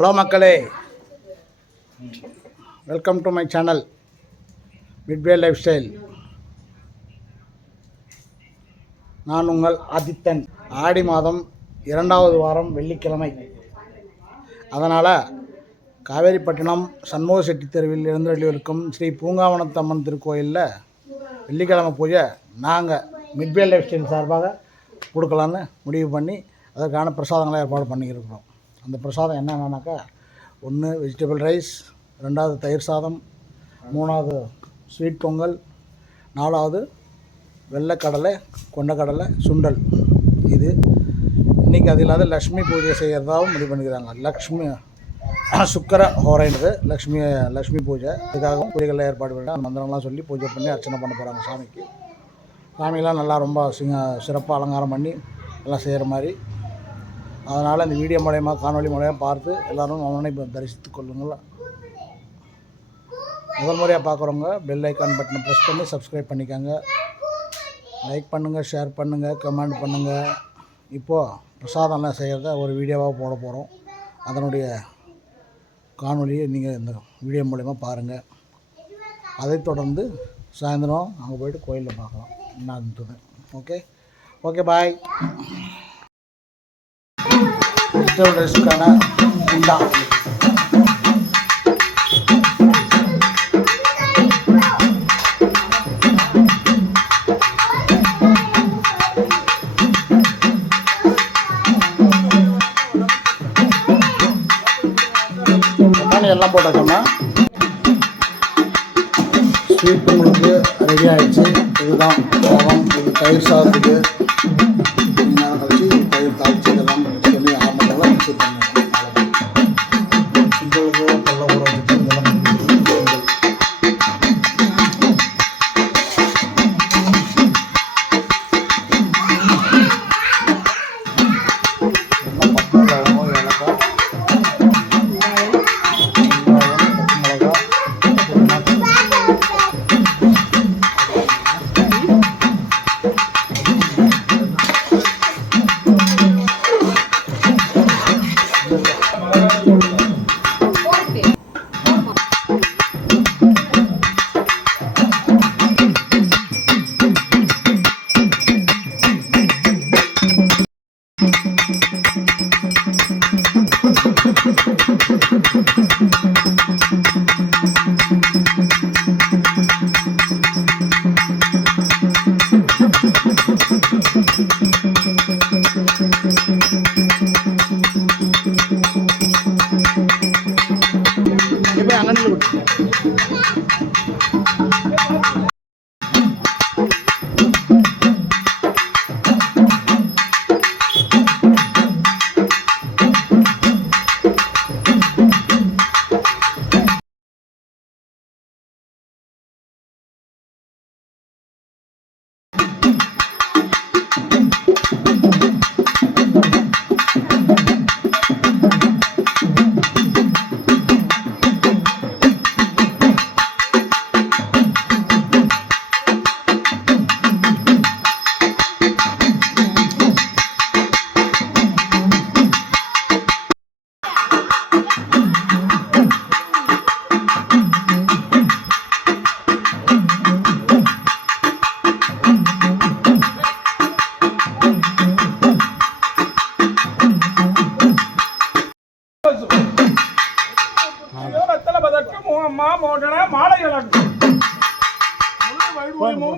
Hello மக்களே, welcome to my channel Midway life style. நான் உங்கள் ஆதித்தன். ஆடி மாதம் 2வது வாரம் வெள்ளிக்கிழமை. அதனால் காவேரிப்பட்டினம் சண்முக செட்டி தெருவில் எழுந்தருளியிருக்கும் ஸ்ரீ பூங்காவனத்தம்மன் திருக்கோயிலில் வெள்ளிக்கிழமை பூஜை நாங்கள் மிட்வே லைஃப் ஸ்டைல் சார்பாக கொடுக்கலான்னு முடிவு பண்ணி அதற்கான பிரசாதங்களை ஏற்பாடு பண்ணியிருக்கிறோம். அந்த பிரசாதம் என்னென்னாக்கா, 1 வெஜிடபிள் ரைஸ், 2வது தயிர் சாதம், 3வது ஸ்வீட் பொங்கல், 4வது வெள்ளைக்கடலை, கொண்டக்கடலை, சுண்டல். இது இன்றைக்கி அது இல்லாத லக்ஷ்மி பூஜை செய்கிறதாகவும் முடிவு பண்ணிக்கிறாங்க. லக்ஷ்மி சுக்கர ஹோரைன்றது லக்ஷ்மி பூஜை. இதுக்காகவும் பூஜைகளில் ஏற்பாடு பண்ணி அந்த மந்திரம்லாம் சொல்லி பூஜை பண்ணி அர்ச்சனை பண்ண போகிறாங்க சாமிக்கு. சாமியெல்லாம் நல்லா ரொம்ப சிறப்பாக அலங்காரம் பண்ணி எல்லாம் செய்கிற மாதிரி. அதனால் இந்த வீடியோ மூலயமா காணொலி மூலயமா பார்த்து எல்லோரும் அவனை தரிசித்து கொள்ளுங்கள். முதல் முறையாக பார்க்குறவங்க பெல் ஐக்கான் பட்டனை ப்ரெஸ் பண்ணி சப்ஸ்கிரைப் பண்ணிக்கோங்க. லைக் பண்ணுங்கள், ஷேர் பண்ணுங்கள், கமெண்ட் பண்ணுங்கள். இப்போது பிரசாதம்லாம் செய்கிறத ஒரு வீடியோவாக போட போகிறோம். அதனுடைய காணொலியை நீங்கள் இந்த வீடியோ மூலயமா பாருங்கள். அதைத் தொடர்ந்து சாயந்தரம் அங்கே போய்ட்டு கோயிலில் பார்க்கலாம் என்ன இருந்தது. Okay bye. வெஜிடபிள் ரைஸுக்கான உண்டா எல்லாம் போட்டாச்சோம்னா ஸ்வீட் பொங்கலுக்கு ரெடி ஆகிடுச்சு. இதுதான் சாதம். இது தயிர் சாதத்துக்கு நேரம் கழிச்சு தயிர் தாளிச்சு இதெல்லாம் மிக்ஸ் பண்ணி ஆரம்பத்தில் மிக்ஸ் பண்ணி சுண்டலுக்கு பல்ல ஊற வச்சுட்டு இதெல்லாம்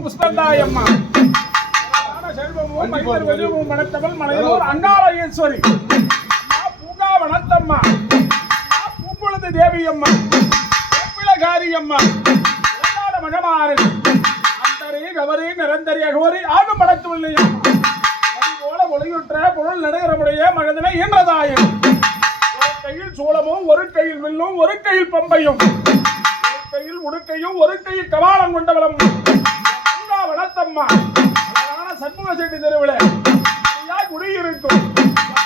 புஷ்பந்தாயம்மா செல்வமும் மனிதர் வெளியும் மணத்தவள் மலையூர் அங்காளேஸ்வரி பூங்காவனத்தம்மா பூங்குழந்தை தேவியம்மா பிளகாரியம்மா மகமாறு அந்தரி கவரி நிரந்தரி அகோரி ஆகும் படத்துள்ளையம்மா போல ஒளியுற்ற பொருள் நடுகிறமுடைய மகதனை என்றதாயம். ஒரு கையில் சூளமும், ஒரு கையில் வில்லும், ஒரு கையில் பம்பையும், ஒரு கையில் உடுக்கையும், ஒரு கையில் கவாலம் கொண்டவளம் வளர்த்தம்மா சண்முக செட்டி தெருவில் குடியிருக்கும்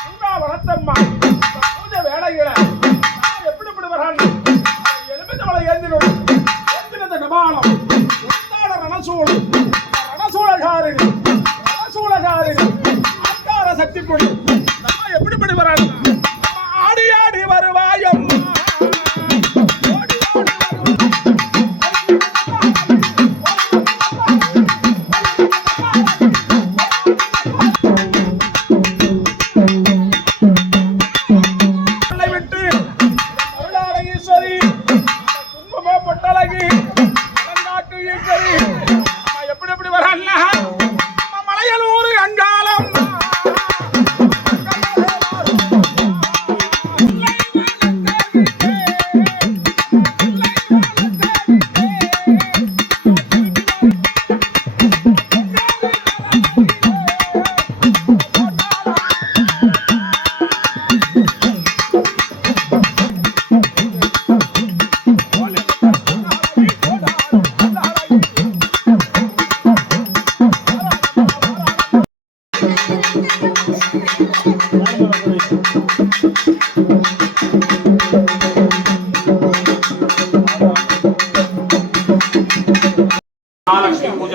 பூங்கா வளர்த்தம்மா. பூஜை வேலைகளை எப்படி விடுவார்கள்? எலுமிச்சவளை ஏந்தினது நமானம் ரணசூழகாரிகள் ஆக்கார சக்தி கொண்டு நம்ம எப்படி வராங்க? ஆடி ஆடி வருவாயோ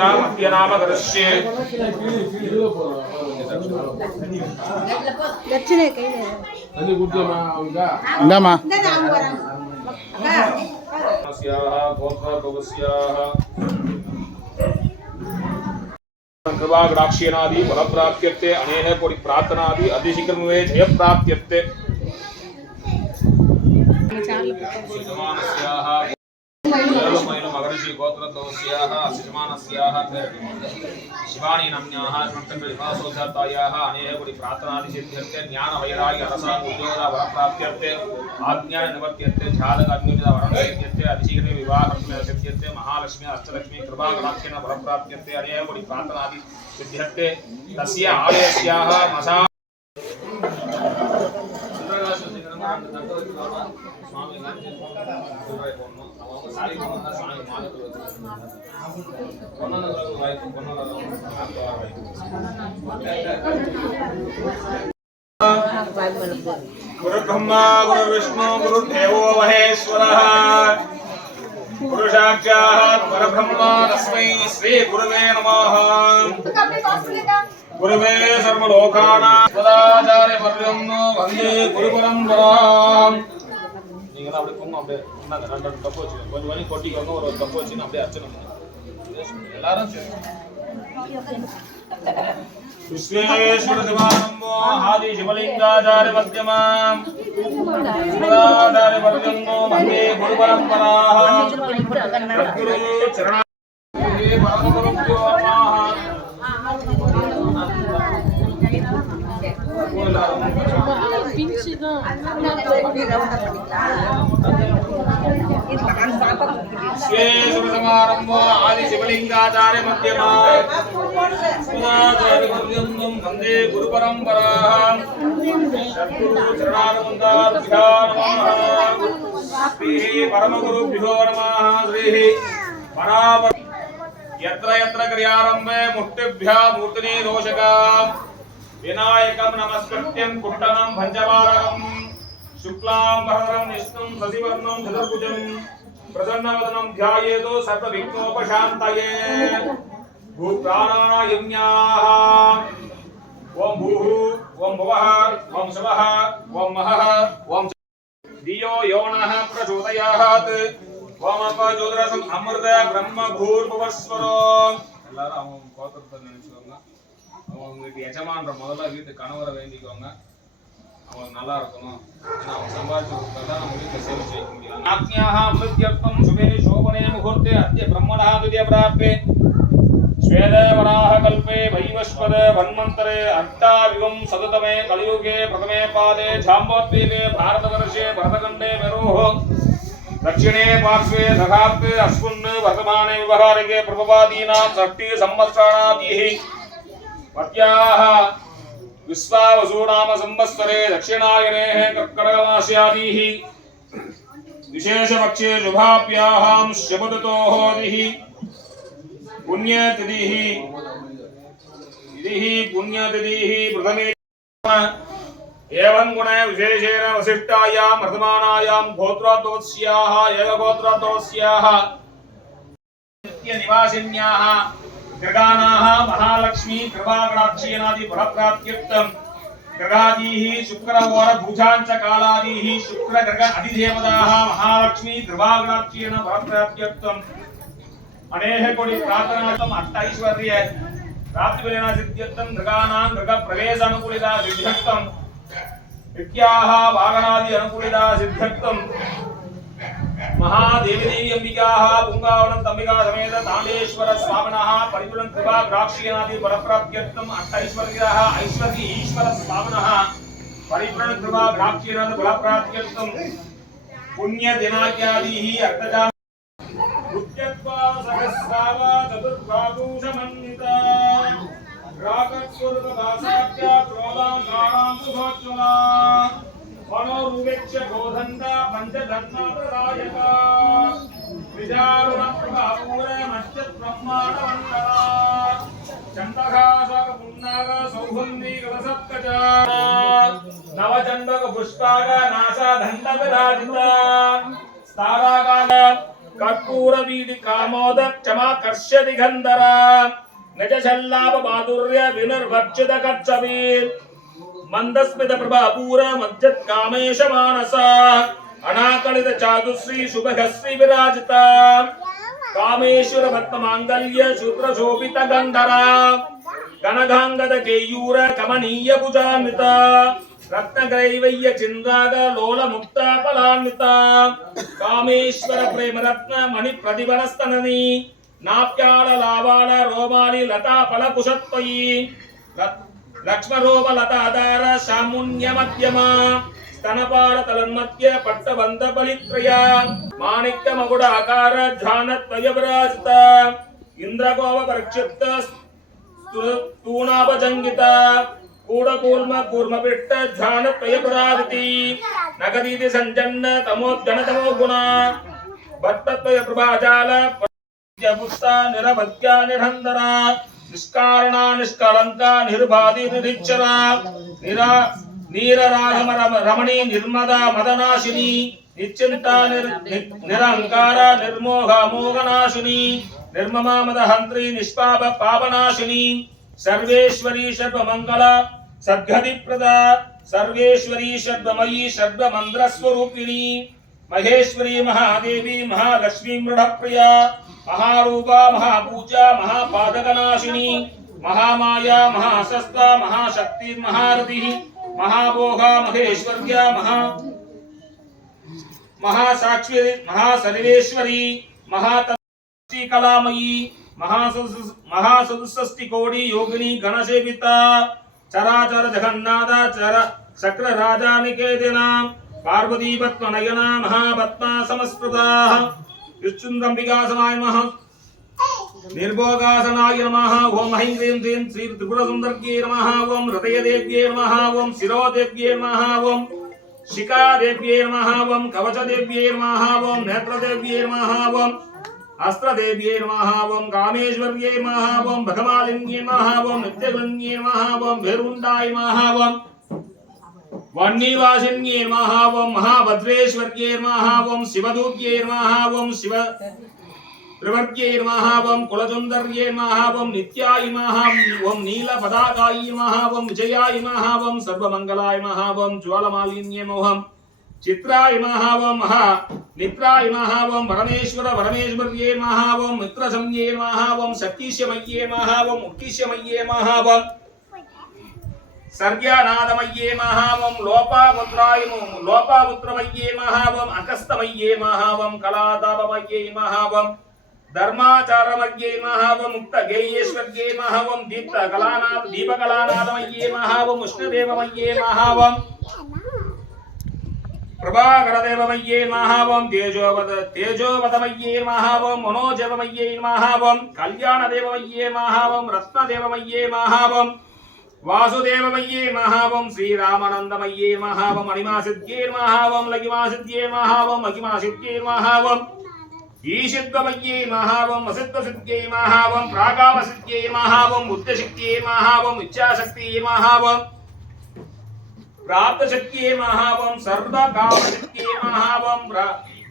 पूजा मध्यनाम करिष्ये दक्षिणे कहीं இந்தாம்மா कृपाकटाक्षेनादि फलप्राप्त्यर्थे अनेह कोटि प्रार्थनादि अतिशीघ्रमे जय प्राप्त्यर्थे मगर्षि गोत्रद्वस्याः शिशमानस्याः शिवानी नम्याः निवासोद्धातायाः अनेह कोटि प्रार्थनादि सिद्ध्यर्थे ज्ञान वैराग्य रसायन उद्योग वरप्राप्त्यर्थे आज्ञा निवर्त्यर्थे जातक अन्योन्यता वरण सिद्ध्यर्थे अतिशीघ्रमे विवाह सिद्ध्यर्थे महालक्ष्मी अष्टलक्ष्मी कृपाकटाक्षेन वरप्राप्त्यर्थे अनेह कोटि प्रार्थनादि सिद्ध्यर्थे तस्य आलयस्याः मसा गुरु ब्रह्मा गुरु विष्णु गुरुदेवो महेश्वरः गुरु साक्षात् परब्रह्म तस्मै श्री गुरुवे नमः गुरुवे सर्वलोकानां सदाचार्यवर्यं वन्दे गुरुपरम्पराम् நீங்க அப்படியே கும்மா அப்படியே என்னங்க ரெண்டு கப் வச்சு கொஞ்சம் கொஞ்சம் கொட்டிக்கோங்க ஒரு கப் வச்சு அப்படியே அர்ச்சனை பண்ணுங்க எல்லாரும் விஸ்வேஸ்வர சிவானந்தோ ஆதி சிவலிங்காச்சார்ய மத்தியமாம் சதாச்சார்ய வர்யங்கோ வந்தே குரு பரம்பராः சத்குரு சரணா பரமகுருभ्यो समारंभो आदि शिवलिंगाचार्य मध्यमाय सदाचार्य पर्यन्तं वन्दे गुरु परम्पराः सद्गुरु चरणारविन्दाभ्यो नमः श्री परमगुरुभ्यो नमः श्री परावर यत्र यत्र क्रियारम्भे मुष्टिभ्यः मूर्तिने दोषका विनायकं नमस्कृत्यं कुण्डलं पञ्चवारकं शुक्लां भरधरं विष्णुं शशिवर्णं चतुर्भुजं प्रसन्नवदनं ध्यायेतो सर्वविघ्नोपशान्तये भूप्राणायम्याः ओम भूः ओम भुवः ओम शिवः ओम महः ओम धियो यो नः प्रचोदयात् ओम अपजोदरसं अमृत ब्रह्म भूर्भुवस्वरो எல்லாரும் அவங்க கோத்திரத்தை நினைச்சுக்கோங்க அவங்களுக்கு எஜமான்ற முதல்ல வீட்டு கணவரை வேண்டிக்கோங்க அவங்க நல்லா இருக்கணும் ஏன்னா அவங்க சம்பாதிச்சு கொடுத்தாதான் நம்ம வீட்டில் சேவை செய்ய முடியும் ஆக்ஞாः மிருத்யர்த்தம் சுபே சோபனே முகூர்த்தே அத்ய பிரம்மணः துதிய பிராப்தே ஸ்வேத வராஹ கல்பே வைவஸ்வத வன்மந்தரே அர்த்தாவிவம் சததமே கலியுगे प्रथमे पादे झाम्बोद्वीपे भारतवर्षे भरतखण्डे मेरोः दक्षिणे पार्श्वे सखाप्ते अस्मिन् वर्तमाने व्यवहारिके प्रभवादीनां षष्ठी संवत्सराणाभिः पत्याः विश्वावसुनाम संवत्सरे दक्षिणायनेः कर्कटकमास्यादिः विशेषपक्षे शुभाभ्यां शबदतोः पुण्यतिथिः प्रथमे एवं गुणे विशेषेण वसिष्ठायां वर्तमानायां गोत्रोद्भवस्याः एकगोत्रोद्भवस्याः नित्यनिवासिन्याः ग्रगानाः महालक्ष्मी कृपाकटाक्षेनादि फलप्राप्त्यर्थं ग्रगादीः शुक्रवार भुजाञ्च कालादीः शुक्रग्रह अधिदेवताः महालक्ष्मी कृपाकटाक्षेन फलप्राप्त्यर्थं अनेह कोटि प्रार्थनार्थं अष्टैश्वर्य प्राप्तिवेन सिद्ध्यर्थं ग्रगानां ग्रहप्रवेशानुकूलिता सिद्ध्यर्थं नित्याः वागणादि अनुकूलिता सिद्ध्यर्थं महादेवी देवी अंबिकाः पुंगावनं तंबिका समेत तालेश्वर स्वामिनः परिपूर्ण कृपा द्राक्षीणादि फलप्राप्त्यर्थं अष्टैश्वर्याः ऐश्वर्य ईश्वर स्वामिनः परिपूर्ण कृपा द्राक्षीणादि फलप्राप्त्यर्थं पुण्य दिनाख्यादिः अर्थजा मुख्यत्वा सहस्राव चतुर्बाहु समन्विता रागस्वरूप भासाख्या क्रोधां कारां सुभोज्वला मनोरुवेक्ष गोधन्ता पंचधन्मात्रदायका विचारुण प्रभापूरे मच्चत् ब्रह्माण्डमण्डला चण्डघासक पुन्नाग सौगन्धी कलसत्कचा नवचण्डक पुष्पाग नासा दण्डविराजिता स्ताराकाल कर्पूर वीडि कामोद क्षमा कर्ष्य दिगंधरा निज शल्लाभ माधुर्य विनिर्वक्षित कच्छवीर मंदस्मित प्रभापूर मज्जत कामेश मानसा अनाकलित चादुश्री शुभश्री विराजिता कामेश्वर भक्त मांगल्य शूद्र शोभित गंधरा गणगांगद केयूर कमनीय भुजान्वित रत्नग्रैवय्य चिंद्राग लोल मुक्त फलान्वित कामेश्वर प्रेम रत्न मणि प्रतिवनस्तननी नाप्याल लावाल रोमाली लता फल कुशत्वयी लक्ष्मरोप लताधार शामुन्य मध्यम स्तनपाल तलन्मध्य पट्टबंध बलित्रया माणिक्य मकुड़ आकार ध्यानत्वय विराजित इंद्रगोप प्रक्षिप्त तूणाभजंगित कूड़कूर्म कूर्मपिट्ट ध्यानत्वय विराजिति नगदीति संजन्न तमोद्गण तमो गुण भट्टत्वय प्रभाजाल पुस्ता निरवध्या निरंधरा निष्कारणा निष्कलंका निर्बाधि निरीक्षरा निरा नीररागम रमणी निर्मदा मदनाशिनी निश्चिंता निरंकार निर्मोह मोहनाशिनी निर्ममा मदहंत्री निष्पाप पापनाशिनी सर्वेश्वरी सर्वमंगल सद्गतिप्रदा सर्वेश्वरी सर्वमयी सर्वमंद्रस्वरूपिणी महेश्वरी महादेवी महालक्ष्मी मृडप्रिया महारूपा महापूजा महापादकनाशिनी महामाया महाशस्ता महाशक्ति महारथि महाभोगा महेश्वर्या महासाक्षी महासर्वेश्वरी महातत्ती कलामयी महासुदुष्टि कोटि योगिनी गणसेविता चराचर जगन्नाथ चर चक्र राजा निकेतना पार्वती पद्म नयना महापद्मा समस्कृता विष्णुरंबिकासनाय नमः निर्भोगासनाय नमः ओम ऐं ह्रीं श्रीं श्री त्रिपुरसुंदर्यै नमः ओम हृदयदेव्यै नमः ओम शिरोदेव्यै नमः ओम शिखादेव्यै नमः ओम कवचदेव्यै नमः ओम नेत्रदेव्यै नमः ओम अस्त्रदेव्यै नमः ओम कामेश्वर्यै नमः ओम भगमालिन्यै नमः ओम नित्यगुण्यै नमः ओम भैरुण्डाय नमः ओम वन्नीवासिन्ये नमः ओम महाभद्रेश्वर्ये नमः ओम शिवदूत्ये नमः ओम शिव त्रिवर्ग्ये नमः ओम कुलसुंदर्ये नमः ओम नित्याय नमः ओम नीलपदाकाय नमः ओम विजयाय नमः ओम सर्वमंगलाय नमः ओम ज्वालमालिन्ये नमः चित्राय नमः ओम नित्राय नमः ओम परमेश्वर परमेश्वर्ये नमः ओम मित्रसंज्ञे नमः ओम शक्तिशमय्ये नमः ओम उत्तिशमय्ये नमः ओम सर्ग्यानादमय्ये नमः ओम लोपामुद्रमय्ये नमः ओम अकस्तमय्ये नमः ओम कलादापमय्ये नमः ओम धर्माचारमय्ये नमः ओम मुक्तगेयेश्वर्ये नमः ओम दीपकलानादमय्ये नमः ओम उष्णदेवमय्ये नमः ओम प्रभाकरदेवमय्ये नमः ओम तेजोवतमय्ये नमः ओम मनोजवमय्ये नमः ओम कल्याणदेवमय्ये नमः ओम रत्नदेवमय्ये नमः ओम वासुदेवमय्ये नमः ओम श्रीरामानंदमय्ये नमः ओम मणिमासिद्ध्ये नमः ओम लघिमासिद्ध्ये नमः ओम महिमासिद्ध्ये नमः ओम ईशिद्वमय्ये नमः ओम वसिद्धसिद्ध्ये नमः ओम प्रागामसिद्ध्ये नमः ओम बुद्धिसिद्ध्ये नमः ओम इच्छाशक्तिये नमः ओम प्राप्तशक्तिये नमः ओम सर्वकामशक्तिये नमः ओम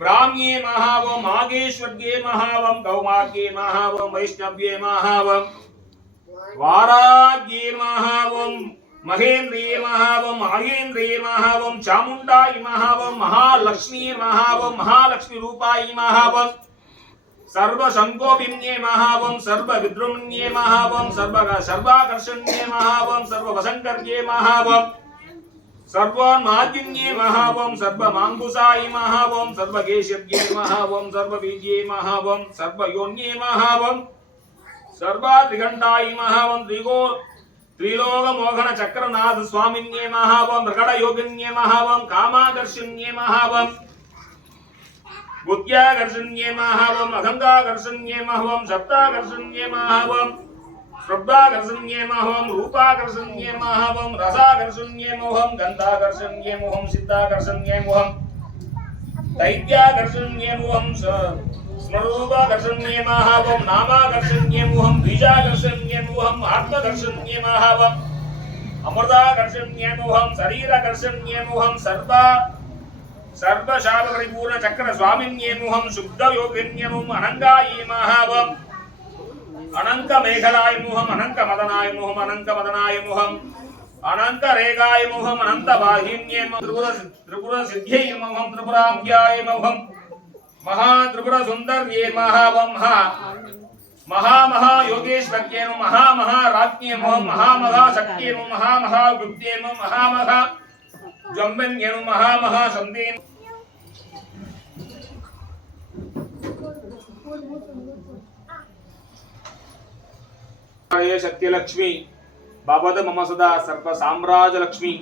ब्राह्म्ये नमः ओम मागेश्वर्ये नमः ओम गौमार्गे नमः ओम वैष्णव्ये नमः ओम वाराग्ये नमः ओम महेन्द्रिये नमः ओम महेन्द्रिये नमः ओम चामुण्डाय नमः ओम महालक्ष्मी नमः ओम महालक्ष्मी रूपाय नमः ओम सर्वशंकोभिन्ये नमः ओम सर्वविद्रुम्ये नमः ओम सर्वाकर्षण्ये नमः ओम सर्ववशंकर्ये नमः ओम सर्वोन्मादिन्ये नमः ओम सर्वमांगुसाय नमः ओम सर्वकेशव्ये नमः ओम सर्वबीज्ये नमः ओम सर्वयोन्ये नमः ओम सर्वात्रिगंडाय नमः ओम त्रिलोकमोहन चक्रनाथ स्वामिन्ये नमः ओम मृगणयोगिन्ये नमः ओम कामाकर्षण्ये नमः ओम बुद्ध्याकर्षण्ये नमः ओम अहंगाकर्षण्ये नमः ओम शब्दाकर्षण्ये नमः ओम श्रद्धाकर्षण्ये नमः ओम रूपाकर्षण्ये नमः ओम रसाकर्षण्ये नमः ओम गंधाकर्षण्ये नमः ओम सिद्धाकर्षण्ये नमः ओम दैत्याकर्षण्ये नमः ओम स्मरूपाकर्षण्ये नमः ओम नामाकर्षण्ये नमः ओम बीजाकर्षण्ये नमः ओम आत्मकर्षण्ये नमः ओम अमृताकर्षण्ये नमः ओम शरीराकर्षण्ये नमः ओम सर्वशापपरिपूर्ण चक्र स्वामिन्येमुहं शुद्ध योगिन्यमुहं अनंगायीमहावम् अनंत मेघलायमुहं अनंत मदनायमुहं अनंत मदनायमुहं अनंत रेगायमुहं अनंत वाहिन्येमुहं त्रिपुर सिद्ध्यैमुहं त्रिपुराम्यायमुहं महा त्रिपुर सुंदर्येमहावम् महा योगेश्वर्येनु महा राज्ञेमुहं महा शक्त्येनु महा गुप्तेनु महा जम्बन्येनु महा संदेन सत्यलक्ष्मी बाबद मम सदा सर्व साम्राज्य लक्ष्मी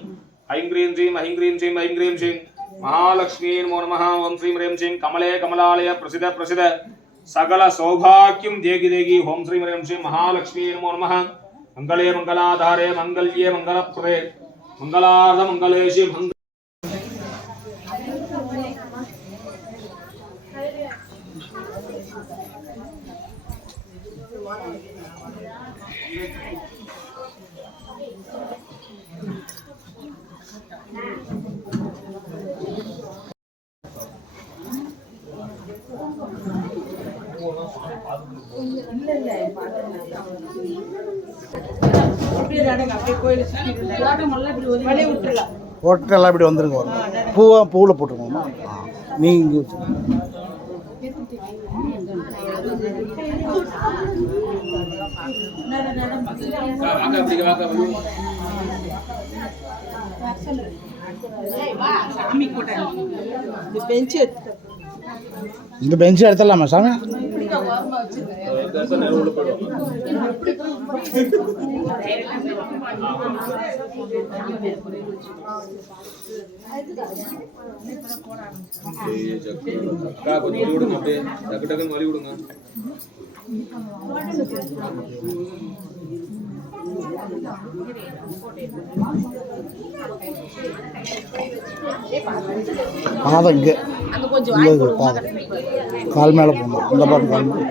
ऐं ह्रीं श्रीं ऐं ह्रीं श्रीं ऐं ह्रीं श्रीं महालक्ष्मी नमो नमः ओं श्रीं ह्रीं श्रीं कमले कमलालय प्रसिद्ध सकल सौभाग्यं देगी देगी ओं श्रीं ह्रीं श्रीं महालक्ष्मी नमो नमः मंगले मंगलाधारे मंगल्ये मंगलप्रदे मंगलार्ध मंगलेशे मंगल போட்டு எல்லாம் இப்படி வந்துருங்க பூவில் போட்டுருங்கம்மா நீங்கள் இந்த பெஞ்சு எடுத்துடலாமா சாமி கொஞ்சம் விடுங்க அப்படியே டக்கு டக்குன்னு வழி விடுங்க பாதம் இங்கே பாதம் கால் மேலே போகணும் இந்த பாட்டு கால் மேலே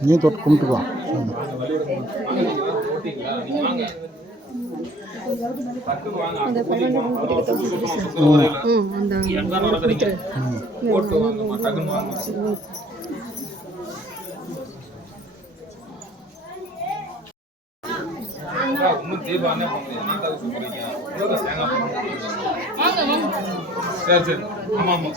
நீ தொட்டு கும்பிட்டுக்கலாம் சரி சரி ஆமா ஆமா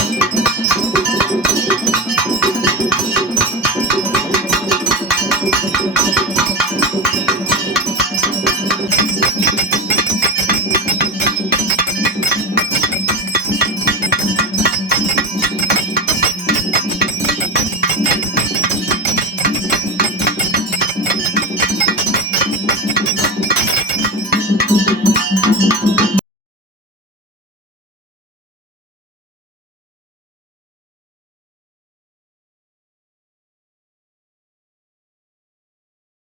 Thank you.